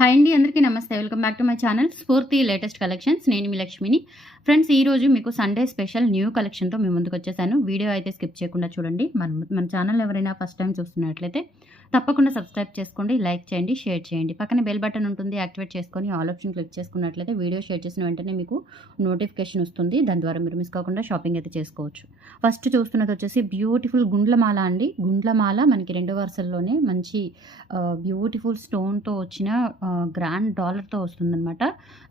Hi అండి, అందరికీ నమస్తే. Welcome back to my channel స్ఫూర్తి లేటెస్ట్ కలెక్షన్స్. నేను మీ లక్ష్మిని. ఫ్రెండ్స్, ఈరోజు మీకు సండే స్పెషల్ న్యూ కలెక్షన్తో మీ ముందుకు వచ్చేసాను. వీడియో అయితే స్కిప్ చేయకుండా చూడండి. మన ఛానల్ ఎవరైనా ఫస్ట్ టైం చూస్తున్నట్లయితే తప్పకుండా సబ్స్క్రైబ్ చేసుకోండి, లైక్ చేయండి, షేర్ చేయండి. పక్కన బెల్ బటన్ ఉంటుంది, యాక్టివేట్ చేసుకొని ఆల్ ఆప్షన్ క్లిక్ చేసుకున్నట్లయితే వీడియో షేర్ చేసిన వెంటనే మీకు నోటిఫికేషన్ వస్తుంది. దాని ద్వారా మీరు మిస్ కాకుండా షాపింగ్ అయితే చేసుకోవచ్చు. ఫస్ట్ చూస్తున్నది వచ్చేసి బ్యూటిఫుల్ గుండ్లమాల అండి. గుండ్లమాల మనకి 2 వరుసల్లోనే మంచి బ్యూటిఫుల్ స్టోన్తో వచ్చిన గ్రాండ్ డాలర్తో వస్తుందన్నమాట.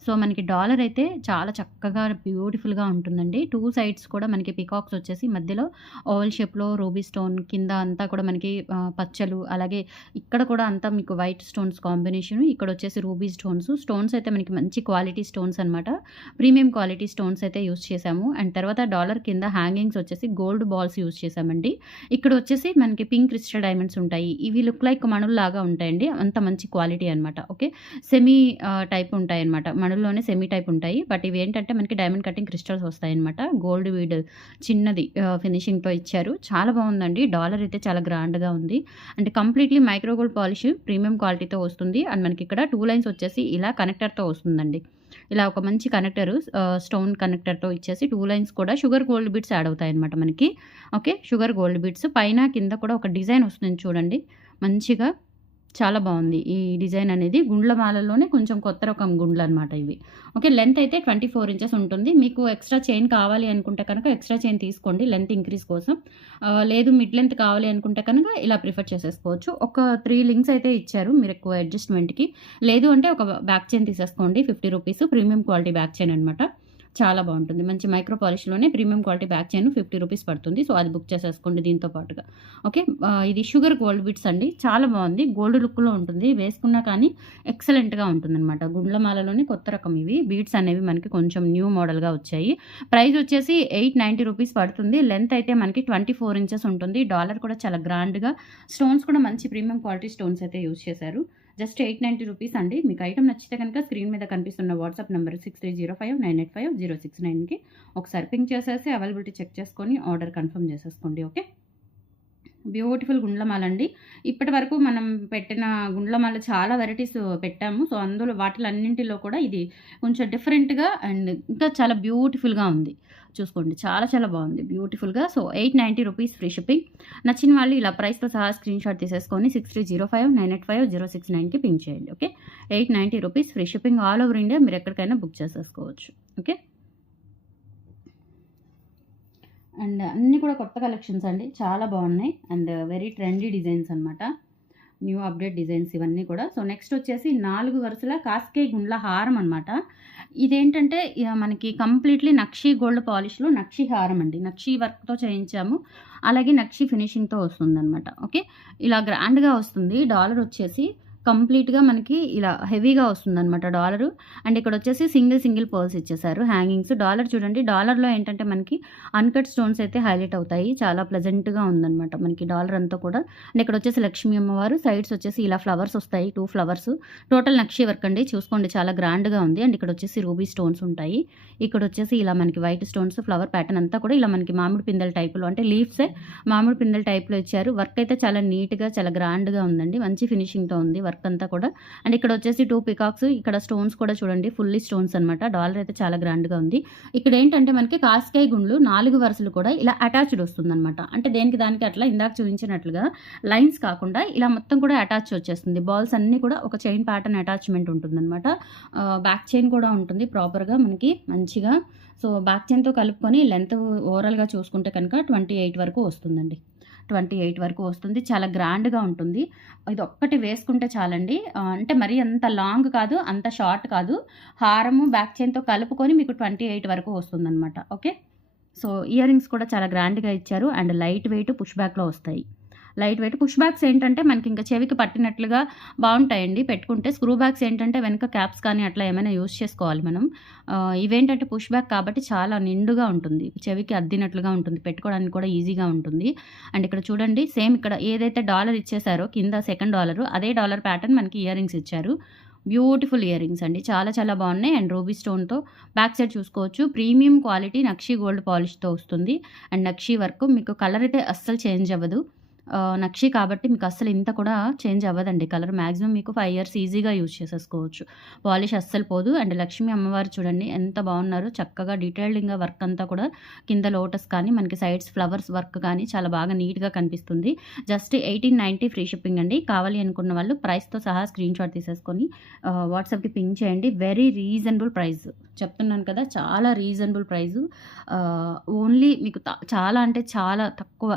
సో మనకి డాలర్ అయితే చాలా చక్కగా బ్యూటిఫుల్గా ఉంటుందండి. 2 సైడ్స్ కూడా మనకి పికాక్స్ వచ్చేసి మధ్యలో ఓవల్ షేప్లో రూబీ స్టోన్, కింద అంతా కూడా మనకి పచ్చలు, అలాగే ఇక్కడ కూడా అంతా మీకు వైట్ స్టోన్స్ కాంబినేషన్. ఇక్కడ వచ్చేసి రూబీ స్టోన్స్ అయితే మనకి మంచి క్వాలిటీ స్టోన్స్ అనమాట. ప్రీమియం క్వాలిటీ స్టోన్స్ అయితే యూస్ చేసాము. అండ్ తర్వాత డాలర్ కింద హ్యాంగింగ్స్ వచ్చేసి గోల్డ్ బాల్స్ యూస్ చేసామండి. ఇక్కడ వచ్చేసి మనకి పింక్ క్రిస్టల్ డైమండ్స్ ఉంటాయి. ఇవి లుక్ లైక్ మణుల్లాగా ఉంటాయండి. అంత మంచి క్వాలిటీ అనమాట. ఓకే, సెమీ టైప్ ఉంటాయి అనమాట. మణుల్లోనే సెమీ టైప్ ఉంటాయి. బట్ ఇవి ఏంటంటే మనకి డైమండ్ కటింగ్ క్రిస్టల్స్ వస్తాయి అనమాట. గోల్డ్ వీడ్ చిన్నది ఫినిషింగ్తో ఇచ్చారు. చాలా బాగుందండి. డాలర్ అయితే చాలా గ్రాండ్గా ఉంది. అంటే completely micro gold polish premium క్వాలిటీతో వస్తుంది. అండ్ మనకి ఇక్కడ 2 లైన్స్ వచ్చేసి ఇలా కనెక్టర్తో వస్తుందండి. ఇలా ఒక మంచి కనెక్టర్ స్టోన్ కనెక్టర్తో ఇచ్చేసి 2 లైన్స్ కూడా షుగర్ గోల్డ్ బీడ్స్ యాడ్ అవుతాయి అనమాట మనకి. ఓకే, షుగర్ గోల్డ్ బీడ్స్ పైన కింద కూడా ఒక డిజైన్ వస్తుంది చూడండి. మంచిగా చాలా బాగుంది ఈ డిజైన్ అనేది. గుండ్లమాలలోనే కొంచెం కొత్త రకం గుండ్లు అనమాట ఇవి. ఓకే, లెంత్ అయితే 24 ఇంచెస్ ఉంటుంది. మీకు ఎక్స్ట్రా చైన్ కావాలి అనుకుంటే కనుక ఎక్స్ట్రా చైన్ తీసుకోండి లెంత్ ఇంక్రీజ్ కోసం. లేదు మిడ్ లెంత్ కావాలి అనుకుంటే కనుక ఇలా ప్రిఫర్ చేసేసుకోవచ్చు. ఒక 3 లింక్స్ అయితే ఇచ్చారు మీరు ఎక్కువ అడ్జస్ట్మెంట్కి. లేదు అంటే ఒక బ్యాక్ చైన్ తీసేసుకోండి. 50 rupees premium quality back chain అనమాట. చాలా బాగుంటుంది. మంచి మైక్రో పాలిష్లోనే premium quality back chain 50 rupees పడుతుంది. సో అది బుక్ చేసేసుకోండి దీంతో పాటుగా. ఓకే, ఇది షుగర్ గోల్డ్ బీడ్స్ అండి. చాలా బాగుంది. గోల్డ్ లుక్లో ఉంటుంది. వేసుకున్నా కానీ ఎక్సలెంట్గా ఉంటుందన్నమాట. గుండ్లమాలలోని కొత్త రకం ఇవి బీడ్స్ అనేవి మనకి కొంచెం న్యూ మోడల్గా వచ్చాయి. ప్రైస్ వచ్చేసి 890 రూపీస్ పడుతుంది. లెంత్ అయితే మనకి 24 ఇంచెస్ ఉంటుంది. డాలర్ కూడా చాలా గ్రాండ్గా, స్టోన్స్ కూడా మంచి ప్రీమియం క్వాలిటీ స్టోన్స్ అయితే యూజ్ చేశారు. జస్ట్ 890 రూపీస్ అండి. మీకు ఐటమ్ నచ్చితే కనుక స్క్రీన్ మీద కనిపిస్తున్న వాట్సాప్ నెంబర్ 6305985069కి ఒకసారి పింక్ చేసేసి అవైలబిలిటీ చెక్ చేసుకొని ఆర్డర్ కన్ఫర్మ్ చేసేసుకోండి. ఓకే, బ్యూటిఫుల్ గుండ్లమాల అండి. ఇప్పటి వరకు మనం పెట్టిన గుండ్లమాల చాలా వెరైటీస్ పెట్టాము. సో అందులో వాటిలన్నింటిలో కూడా ఇది కొంచెం డిఫరెంట్గా అండ్ ఇంకా చాలా బ్యూటిఫుల్గా ఉంది. చూసుకోండి, చాలా చాలా బాగుంది బ్యూటిఫుల్గా. So 890 rupees free shipping. నచ్చిన వాళ్ళు ఇలా ప్రైస్తో సహా స్క్రీన్ షాట్ తీసేసుకొని 6305985069కి పింక్ చేయండి. Okay, 890 rupees free shipping. All over India మీరు ఎక్కడికైనా బుక్ చేసేసుకోవచ్చు. ఓకే, అండ్ అన్నీ కూడా కొత్త కలెక్షన్స్ అండి. చాలా బాగున్నాయి అండ్ వెరీ ట్రెండీ డిజైన్స్ అనమాట. న్యూ అప్డేట్ డిజైన్స్ ఇవన్నీ కూడా. సో నెక్స్ట్ వచ్చేసి 4 వరుసల కాస్కే గుండ్ల హారం అనమాట. ఇదేంటంటే మనకి కంప్లీట్లీ నక్షీ గోల్డ్ పాలిష్లో నక్షీ హారం అండి. నక్షీ వర్క్తో చేయించాము. అలాగే నక్షీ ఫినిషింగ్తో వస్తుందన్నమాట. ఓకే, ఇలా గ్రాండ్గా వస్తుంది. డాలర్ వచ్చేసి కంప్లీట్గా మనకి ఇలా హెవీగా వస్తుందన్నమాట డాలరు. అండ్ ఇక్కడ వచ్చేసి సింగిల్ పర్ల్స్ ఇచ్చేసారు హ్యాంగింగ్స్. డాలర్ చూడండి, డాలర్లో ఏంటంటే మనకి అన్కట్ స్టోన్స్ అయితే హైలైట్ అవుతాయి. చాలా ప్లెజెంట్గా ఉందన్నమాట మనకి డాలర్ అంతా కూడా. అండ్ ఇక్కడ వచ్చేసి లక్ష్మీ అమ్మవారు, సైడ్స్ వచ్చేసి ఇలా ఫ్లవర్స్ వస్తాయి, 2 ఫ్లవర్స్. టోటల్ నక్షి వర్క్ అండి. చూసుకోండి, చాలా గ్రాండ్గా ఉంది. అండ్ ఇక్కడ వచ్చేసి రూబీ స్టోన్స్ ఉంటాయి. ఇక్కడ వచ్చేసి ఇలా మనకి వైట్ స్టోన్స్ ఫ్లవర్ ప్యాటర్న్ అంతా కూడా ఇలా మనకి మామిడి పిందెల టైప్లో, అంటే లీవ్సే మామిడి పిందెల టైప్లో ఇచ్చారు. వర్క్ అయితే చాలా నీట్గా చాలా గ్రాండ్గా ఉందండి. మంచి ఫినిషింగ్తో ఉంది వర్క్ అంతా కూడా. అండ్ ఇక్కడ వచ్చేసి 2 పికాక్స్. ఇక్కడ స్టోన్స్ కూడా చూడండి, ఫుల్లీ స్టోన్స్ అనమాట. డాలర్ అయితే చాలా గ్రాండ్గా ఉంది. ఇక్కడ ఏంటంటే మనకి కాస్కాయ గుండ్లు 4 వరుసలు కూడా ఇలా అటాచ్డ్ వస్తుందన్నమాట. అంటే దేనికి దానికి అట్లా ఇందాక చూపించినట్లుగా లైన్స్ కాకుండా ఇలా మొత్తం కూడా అటాచ్ వచ్చేస్తుంది. బాల్స్ అన్నీ కూడా ఒక చైన్ ప్యాటర్న్ అటాచ్మెంట్ ఉంటుందన్నమాట. బ్యాక్ చైన్ కూడా ఉంటుంది ప్రాపర్గా మనకి మంచిగా. సో బ్యాక్ చైన్తో కలుపుకొని లెంత్ ఓవరాల్గా చూసుకుంటే కనుక 28 వరకు వస్తుందండి. 28 వరకు వస్తుంది. చాలా గ్రాండ్గా ఉంటుంది. ఇది ఒక్కటి వేసుకుంటే చాలండి. అంటే మరీ అంత లాంగ్ కాదు, అంత షార్ట్ కాదు. హారము బ్యాక్ చైన్తో కలుపుకొని మీకు 28 వరకు వస్తుందన్నమాట. ఓకే, సో ఇయర్ రింగ్స్ కూడా చాలా గ్రాండ్గా ఇచ్చారు. అండ్ లైట్ వెయిట్ పుష్ బ్యాక్లో వస్తాయి. లైట్ వెయిట్ పుష్ బ్యాగ్స్ ఏంటంటే మనకి ఇంకా చెవికి పట్టినట్లుగా బాగుంటాయండి పెట్టుకుంటే. స్క్రూ బ్యాగ్స్ ఏంటంటే వెనక క్యాప్స్ కానీ అట్లా ఏమైనా యూస్ చేసుకోవాలి మనం. ఇవేంటంటే పుష్ బ్యాగ్ కాబట్టి చాలా నిండుగా ఉంటుంది, చెవికి అద్దినట్లుగా ఉంటుంది, పెట్టుకోవడానికి కూడా ఈజీగా ఉంటుంది. అండ్ ఇక్కడ చూడండి, సేమ్ ఇక్కడ ఏదైతే డాలర్ ఇచ్చేసారో కింద సెకండ్ డాలర్, అదే డాలర్ ప్యాటర్న్ మనకి ఇయర్ రింగ్స్ ఇచ్చారు. బ్యూటిఫుల్ ఇయర్ రింగ్స్ అండి, చాలా చాలా బాగున్నాయి. అండ్ రూబీ స్టోన్తో బ్యాక్ సైడ్ చూసుకోవచ్చు. ప్రీమియం క్వాలిటీ నక్షీ గోల్డ్ పాలిష్తో వస్తుంది. అండ్ నక్షీ వర్క్ మీకు కలర్ అయితే అస్సలు చేంజ్ అవ్వదు. నక్షి కాబట్టి మీకు అస్సలు ఇంత కూడా చేంజ్ అవ్వదండి కలర్. మ్యాక్సిమం మీకు 5 ఇయర్స్ ఈజీగా యూజ్ చేసేసుకోవచ్చు. పాలిష్ అస్సలు పోదు. అండ్ లక్ష్మీ అమ్మవారు చూడండి ఎంత బాగున్నారో, చక్కగా డీటెయిల్డింగ్గా వర్క్ అంతా కూడా కింద లోటస్ కానీ మనకి సైడ్స్ ఫ్లవర్స్ వర్క్ కానీ చాలా బాగా నీట్గా కనిపిస్తుంది. జస్ట్ 1890 ఫ్రీ షిప్పింగ్ అండి. కావాలి అనుకున్న వాళ్ళు ప్రైస్తో సహా స్క్రీన్ షాట్ తీసేసుకొని వాట్సాప్కి పింక్ చేయండి. వెరీ రీజనబుల్ ప్రైస్ చెప్తున్నాను కదా, చాలా రీజనబుల్ ప్రైజు. ఓన్లీ మీకు చాలా అంటే చాలా తక్కువ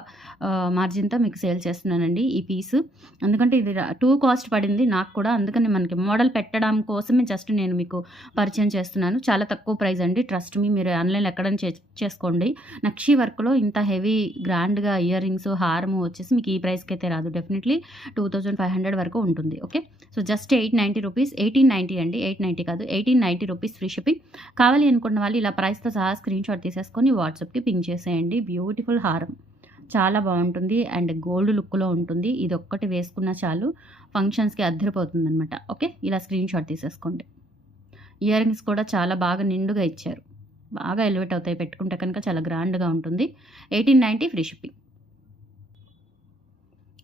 మార్జిన్తో మీకు సేల్ చేస్తున్నానండి ఈ పీసు. ఎందుకంటే ఇది టూ కాస్ట్ పడింది నాకు కూడా, అందుకని మనకి మోడల్ పెట్టడం కోసమే జస్ట్ నేను మీకు పరిచయం చేస్తున్నాను. చాలా తక్కువ ప్రైస్ అండి, ట్రస్ట్ మీ. మీరు ఆన్లైన్లో ఎక్కడైనా చేసుకోండి. నక్షి వర్క్లో ఇంత హెవీ గ్రాండ్గా ఇయర్ రింగ్స్ హారము వచ్చేసి మీకు ఈ ప్రైస్కి అయితే రాదు. డెఫినెట్లీ 2500 వరకు ఉంటుంది. ఓకే, సో జస్ట్ 890 రూపీస్, 1890 అండి, 890 కాదు, 1890 రూపీస్ ఫ్రీ షిప్పింగ్. కావాలి అనుకున్న వాళ్ళు ఇలా ప్రైస్తో సహా స్క్రీన్ షాట్ తీసేసుకొని వాట్సాప్కి పింక్ చేసేయండి. బ్యూటిఫుల్ హారం, చాలా బాగుంటుంది అండ్ గోల్డ్ లుక్లో ఉంటుంది. ఇది ఒక్కటి వేసుకున్న చాలు, ఫంక్షన్స్కి అద్దరిపోతుంది అనమాట. ఓకే, ఇలా స్క్రీన్ షాట్ తీసేసుకోండి. ఇయర్ రింగ్స్ కూడా చాలా బాగా నిండుగా ఇచ్చారు, బాగా ఎలివేట్ అవుతాయి, పెట్టుకుంటే కనుక చాలా గ్రాండ్గా ఉంటుంది. 1890 ఫ్రీ షిప్పింగ్.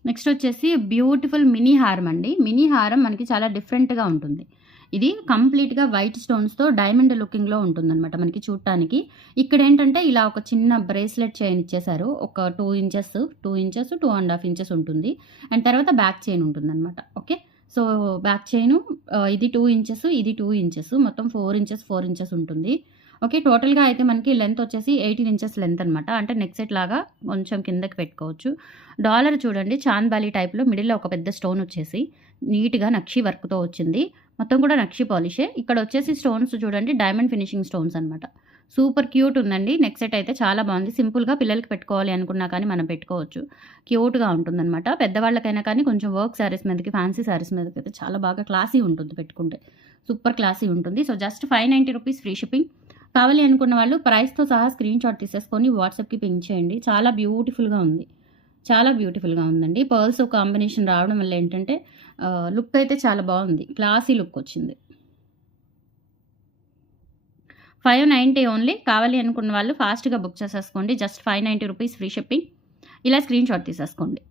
నెక్స్ట్ వచ్చేసి బ్యూటిఫుల్ మినీ హారం అండి. మినీ హారం మనకి చాలా డిఫరెంట్గా ఉంటుంది. ఇది కంప్లీట్గా వైట్ స్టోన్స్తో డైమండ్ లుకింగ్లో ఉంటుందన్నమాట మనకి చూడటానికి. ఇక్కడ ఏంటంటే ఇలా ఒక చిన్న బ్రేస్లెట్ చైన్ ఇచ్చేసారు. ఒక 2 ఇంచెస్ 2.5 ఇంచెస్ ఉంటుంది. అండ్ తర్వాత బ్యాక్ చైన్ ఉంటుందన్నమాట. ఓకే, సో బ్యాక్ చైను ఇది 2 ఇంచెస్, ఇది 2 ఇంచెస్, మొత్తం 4 ఇంచెస్ ఉంటుంది. ఓకే, టోటల్గా అయితే మనకి లెంత్ వచ్చేసి 18 ఇంచెస్ లెంత్ అనమాట. అంటే నెక్ సెట్ లాగా కొంచెం కిందకి పెట్టుకోవచ్చు. డాలర్ చూడండి, చాంద్ బాలి టైప్లో మిడిల్లో ఒక పెద్ద స్టోన్ వచ్చేసి నీట్గా నక్షి వర్క్తో వచ్చింది. మొత్తం కూడా నక్షి పాలిషే. ఇక్కడ వచ్చేసి స్టోన్స్ చూడండి, డైమండ్ ఫినిషింగ్ స్టోన్స్ అనమాట. సూపర్ క్యూట్ ఉందండి. నెక్ సెట్ అయితే చాలా బాగుంది. సింపుల్గా పిల్లలకి పెట్టుకోవాలి అనుకున్నా కానీ మనం పెట్టుకోవచ్చు. క్యూట్గా ఉంటుందన్నమాట. పెద్దవాళ్ళకైనా కానీ కొంచెం వర్క్ శారీస్ మీదకి, ఫ్యాన్సీ శారీస్ మీదకి అయితే చాలా బాగా క్లాసీ ఉంటుంది పెట్టుకుంటే. సూపర్ క్లాసీ ఉంటుంది. So just 590 rupees free shipping. కావాలి అనుకున్న వాళ్ళు ప్రైస్తో సహా స్క్రీన్ షాట్ తీసేసుకొని వాట్సాప్కి పింక్ చేయండి. చాలా బ్యూటిఫుల్గా ఉంది, చాలా బ్యూటిఫుల్గా ఉందండి. పర్ల్స్ కాంబినేషన్ రావడం వల్ల ఏంటంటే లుక్ అయితే చాలా బాగుంది, క్లాసీ లుక్ వచ్చింది. 590 ఓన్లీ. కావాలి అనుకున్న వాళ్ళు ఫాస్ట్గా బుక్ చేసేసుకోండి. Just 590 rupees free shipping. ఇలా స్క్రీన్ షాట్ తీసేసుకోండి.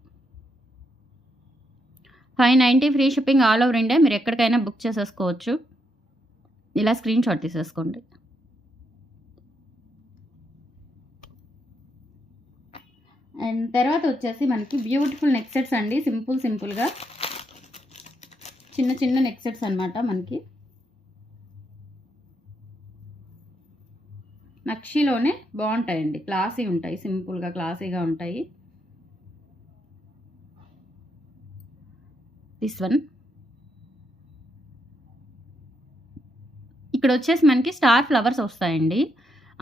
590 free shipping all over India. మీరు ఎక్కడికైనా బుక్ చేసేసుకోవచ్చు. ఇలా స్క్రీన్ షాట్ తీసేసుకోండి. అండ్ తర్వాత వచ్చేసి మనకి బ్యూటిఫుల్ నెక్ సెట్స్ అండి. సింపుల్గా చిన్న చిన్న నెక్ సెట్స్ అనమాట. మనకి నక్షిలోనే బాగుంటాయండి, క్లాసీ ఉంటాయి, సింపుల్గా క్లాసీగా ఉంటాయి. దిస్ వన్ ఇక్కడ వచ్చేసి మనకి స్టార్ ఫ్లవర్స్ వస్తాయండి,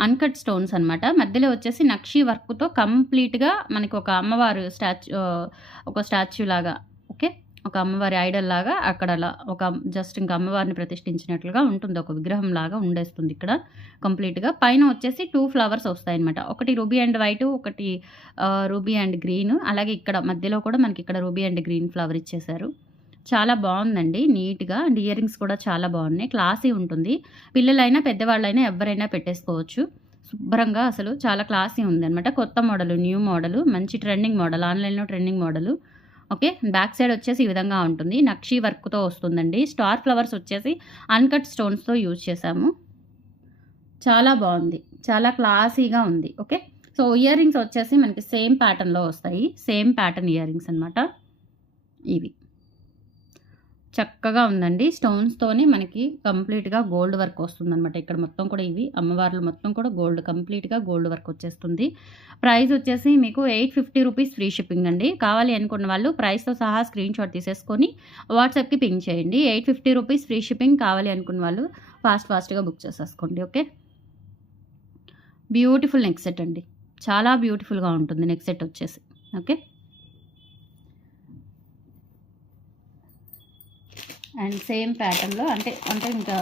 అన్కట్ స్టోన్స్ అనమాట. మధ్యలో వచ్చేసి నక్షి వర్క్తో కంప్లీట్గా మనకి ఒక అమ్మవారు స్టాచ్యూ లాగా, ఓకే, ఒక అమ్మవారి ఐడల్ లాగా అక్కడ ఒక జస్ట్ ఇంకా అమ్మవారిని ప్రతిష్ఠించినట్లుగా ఉంటుంది. ఒక విగ్రహం లాగా ఉండేస్తుంది ఇక్కడ కంప్లీట్గా. పైన వచ్చేసి 2 ఫ్లవర్స్ వస్తాయన్నమాట. ఒకటి రూబీ అండ్ వైట్, ఒకటి రూబీ అండ్ గ్రీన్. అలాగే ఇక్కడ మధ్యలో కూడా మనకి ఇక్కడ రూబీ అండ్ గ్రీన్ ఫ్లవర్ ఇచ్చేసారు. చాలా బాగుందండి, నీట్గా. అండ్ ఇయర్ రింగ్స్ కూడా చాలా బాగున్నాయి, క్లాసీ ఉంటుంది. పిల్లలైనా పెద్దవాళ్ళైనా ఎవరైనా పెట్టేసుకోవచ్చు శుభ్రంగా. అసలు చాలా క్లాసీ ఉంది అనమాట. కొత్త మోడలు, న్యూ మోడలు, మంచి ట్రెండింగ్ మోడల్, ఆన్లైన్లో trending model. Okay, back side వచ్చేసి ఈ విధంగా ఉంటుంది, నక్షి వర్క్తో వస్తుందండి. స్టార్ ఫ్లవర్స్ వచ్చేసి అన్కట్ స్టోన్స్తో యూజ్ చేసాము. చాలా బాగుంది, చాలా క్లాసీగా ఉంది. ఓకే, సో ఇయర్ రింగ్స్ వచ్చేసి మనకి సేమ్ ప్యాటర్న్లో వస్తాయి, సేమ్ ప్యాటర్న్ ఇయర్ రింగ్స్ అనమాట. ఇవి చక్కగా ఉందండి. స్టోన్స్తోనే మనకి కంప్లీట్గా గోల్డ్ వర్క్ వస్తుంది అనమాట. ఇక్కడ మొత్తం కూడా ఇవి అమ్మవార్లు మొత్తం కూడా గోల్డ్, కంప్లీట్గా గోల్డ్ వర్క్ వచ్చేస్తుంది. ప్రైస్ వచ్చేసి మీకు 850 రూపీస్ ఫ్రీ షిప్పింగ్ అండి. కావాలి అనుకున్న వాళ్ళు ప్రైస్తో సహా స్క్రీన్ షాట్ తీసేసుకొని వాట్సాప్కి పింక్ చేయండి. 850 రూపీస్ ఫ్రీ షిప్పింగ్. కావాలి అనుకున్న వాళ్ళు ఫాస్ట్గా బుక్ చేసేసుకోండి. ఓకే, బ్యూటిఫుల్ నెక్ సెట్ అండి, చాలా బ్యూటిఫుల్గా ఉంటుంది నెక్ సెట్ వచ్చేసి. ఓకే, అండ్ సేమ్ ప్యాటర్న్లో అంటే ఇంకా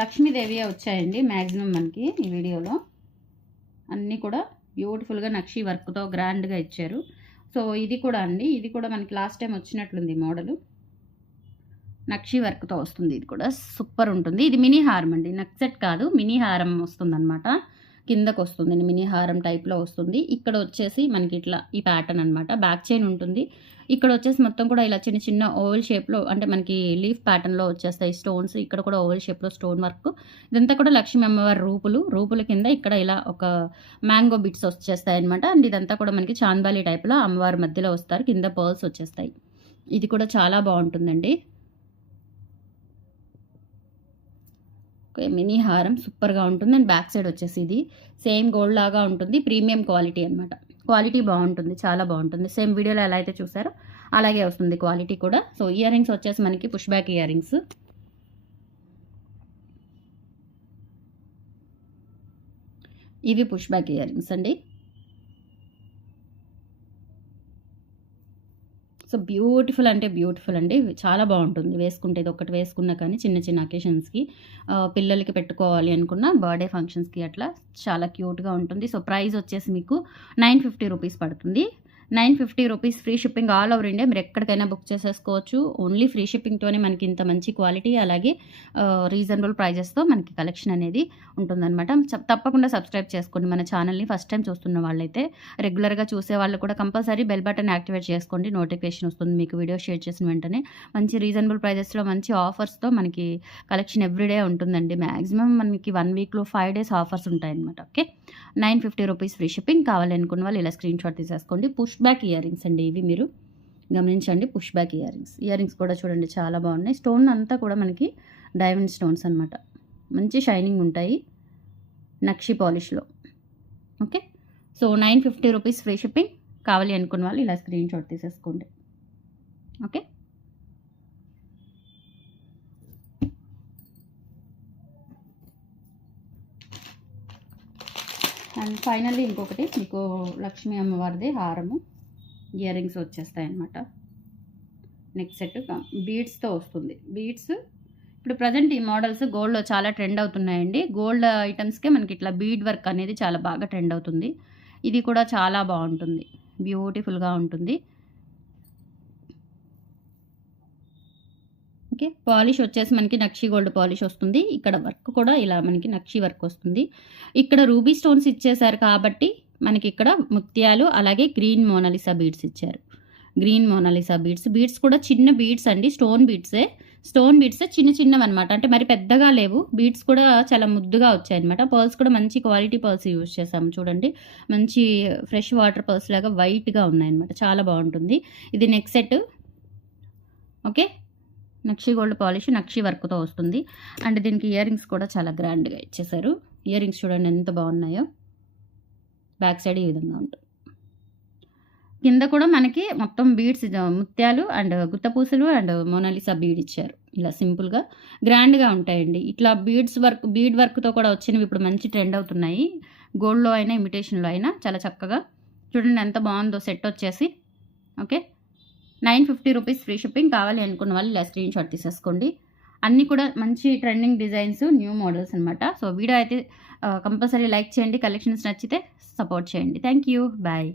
లక్ష్మీదేవి వచ్చాయండి మ్యాక్సిమం మనకి ఈ వీడియోలో. అన్నీ కూడా బ్యూటిఫుల్గా నక్షి వర్క్తో గ్రాండ్గా ఇచ్చారు. సో ఇది కూడా అండి, ఇది కూడా మనకి లాస్ట్ టైం వచ్చినట్లుంది మోడలు, నక్షి వర్క్తో వస్తుంది. ఇది కూడా సూపర్ ఉంటుంది. ఇది మినీ హారం అండి, నెక్ సెట్ కాదు, మినీ హారం వస్తుంది అనమాట. కిందకు వస్తుంది, మినీ హారం టైప్లో వస్తుంది. ఇక్కడ వచ్చేసి మనకి ఇట్లా ఈ ప్యాటర్న్ అనమాట. బ్యాక్ చైన్ ఉంటుంది. ఇక్కడ వచ్చేసి మొత్తం కూడా ఇలా చిన్న చిన్న ఓవెల్ షేప్లో, అంటే మనకి లీఫ్ ప్యాటర్న్లో వచ్చేస్తాయి స్టోన్స్. ఇక్కడ కూడా ఓవెల్ షేప్లో స్టోన్ వర్క్. ఇదంతా కూడా లక్ష్మీ అమ్మవారి రూపుల కింద ఇక్కడ ఇలా ఒక మ్యాంగో బిట్స్ వచ్చేస్తాయి అనమాట. అండ్ ఇదంతా కూడా మనకి చాందాలి టైప్లో అమ్మవారి మధ్యలో వస్తారు, కింద పర్ల్స్ వచ్చేస్తాయి. ఇది కూడా చాలా బాగుంటుందండి. మినీ హారం సూపర్గా ఉంటుంది. అండ్ బ్యాక్ సైడ్ వచ్చేసి ఇది సేమ్ గోల్డ్ లాగా ఉంటుంది, ప్రీమియం క్వాలిటీ అనమాట. క్వాలిటీ బాగుంటుంది, చాలా బాగుంటుంది. సేమ్ వీడియోలో ఎలా అయితే చూసారో అలాగే వస్తుంది క్వాలిటీ కూడా. సో ఇయర్ రింగ్స్ వచ్చేసి మనకి పుష్ బ్యాక్ ఇయర్ రింగ్స్. ఇవి పుష్ బ్యాక్ ఇయర్ రింగ్స్ అండి. సో బ్యూటిఫుల్ అంటే బ్యూటిఫుల్ అండి. చాలా బాగుంటుంది వేసుకుంటే. ఇది ఒకటి వేసుకున్నా కానీ చిన్న చిన్న అకేషన్స్కి పిల్లలకి పెట్టుకోవాలి అనుకున్న బర్త్డే ఫంక్షన్స్కి అట్లా చాలా క్యూట్గా ఉంటుంది. సో ప్రైస్ వచ్చేసి మీకు 950 రూపీస్ పడుతుంది. 950 rupees, free shipping all over India. మీరు ఎక్కడికైనా బుక్ చేసేసుకోవచ్చు. ఓన్లీ ఫ్రీ షిప్పింగ్తోనే మనకి ఇంత మంచి క్వాలిటీ, అలాగే రీజనబుల్ ప్రైజెస్తో మనకి కలెక్షన్ అనేది ఉంటుందన్నమాట. తప్పకుండా సబ్స్క్రైబ్ చేసుకోండి మన ఛానల్ని. ఫస్ట్ టైం చూస్తున్న వాళ్ళైతే, రెగ్యులర్గా చూసే వాళ్ళు కూడా కంపల్సరీ బెల్ బటన్ యాక్టివేట్ చేసుకోండి. నోటిఫికేషన్ వస్తుంది మీకు వీడియో షేర్ చేసిన వెంటనే. మంచి రీజనబుల్ ప్రైజెస్లో మంచి ఆఫర్స్తో మనకి కలెక్షన్ ఎవ్రీడే ఉంటుందండి. మ్యాక్సిమం మనకి 1 వీక్లో 5 డేస్ ఆఫర్స్ ఉంటాయన్నమాట. Okay, 950 rupees free shipping. కావాలనుకున్న వాళ్ళు ఇలా స్క్రీన్ షాట్ తీసేసుకోండి. పుష్ బ్యాక్ ఇయర్ రింగ్స్ అండి ఇవి, మీరు గమనించండి. పుష్ బ్యాక్ ఇయర్ రింగ్స్ కూడా చూడండి చాలా బాగున్నాయి. స్టోన్ అంతా కూడా మనకి డైమండ్ స్టోన్స్ అనమాట. మంచి షైనింగ్ ఉంటాయి, నక్షి పాలిష్లో. Okay, so 950 rupees free shipping. కావాలి అనుకున్న వాళ్ళు ఇలా స్క్రీన్ షాట్ తీసేసుకోండి. ఓకే, అండ్ ఫైనల్లీ ఇంకొకటి మీకు లక్ష్మీ అమ్మవారిది హారము ఇయర్ రింగ్స్ వచ్చేస్తాయి అన్నమాట. నెక్స్ట్ సెట్ బీడ్స్తో వస్తుంది. బీడ్స్ ఇప్పుడు ప్రజెంట్ ఈ మోడల్స్ గోల్డ్లో చాలా ట్రెండ్ అవుతున్నాయండి. గోల్డ్ ఐటమ్స్కే మనకి ఇట్లా బీడ్ వర్క్ అనేది చాలా బాగా ట్రెండ్ అవుతుంది. ఇది కూడా చాలా బాగుంటుంది, బ్యూటిఫుల్గా ఉంటుంది. ఓకే, పాలిష్ వచ్చేసి మనకి నక్షి గోల్డ్ పాలిష్ వస్తుంది. ఇక్కడ వర్క్ కూడా ఇలా మనకి నక్షి వర్క్ వస్తుంది. ఇక్కడ రూబీ స్టోన్స్ ఇచ్చేసారు కాబట్టి మనకి ఇక్కడ ముత్యాలు, అలాగే గ్రీన్ మోనాలిసా బీడ్స్ ఇచ్చారు. గ్రీన్ మోనాలిసా బీడ్స్ కూడా చిన్న బీడ్స్ అండి, స్టోన్ బీడ్సే చిన్న చిన్నవి అనమాట. అంటే మరి పెద్దగా లేవు. బీడ్స్ కూడా చాలా ముద్దుగా వచ్చాయన్నమాట. పర్ల్స్ కూడా మంచి క్వాలిటీ పర్ల్స్ యూజ్ చేసాము చూడండి. మంచి ఫ్రెష్ వాటర్ పర్ల్స్ లాగా వైట్గా ఉన్నాయన్నమాట. చాలా బాగుంటుంది. ఇది నెక్స్ట్ సెట్. ఓకే, నక్షి గోల్డ్ పాలిష్ నక్షి వర్క్తో వస్తుంది. అండ్ దీనికి ఇయర్ రింగ్స్ కూడా చాలా గ్రాండ్గా ఇచ్చేసారు. ఇయర్ రింగ్స్ చూడండి ఎంత బాగున్నాయో. బ్యాక్ సైడ్ ఈ విధంగా ఉంటుంది. కింద కూడా మనకి మొత్తం బీడ్స్, ముత్యాలు అండ్ గుత్తపూసలు అండ్ మోనాలిసా బీడ్ ఇచ్చారు. ఇలా సింపుల్గా గ్రాండ్గా ఉంటాయండి. ఇట్లా బీడ్ వర్క్తో కూడా వచ్చినవి ఇప్పుడు మంచి ట్రెండ్ అవుతున్నాయి. గోల్డ్లో అయినా ఇమిటేషన్లో అయినా చాలా చక్కగా. చూడండి ఎంత బాగుందో సెట్ వచ్చేసి. Okay, 950 rupees free shipping. కావాలి అనుకున్న వాళ్ళు ఇలా స్క్రీన్ షాట్ తీసేసుకోండి. అన్నీ కూడా మంచి ట్రెండింగ్ డిజైన్స్, న్యూ మోడల్స్ అనమాట. సో వీడియో అయితే కంపల్సరీ లైక్ చేయండి. కలెక్షన్స్ నచ్చితే సపోర్ట్ చేయండి. Thank you, bye.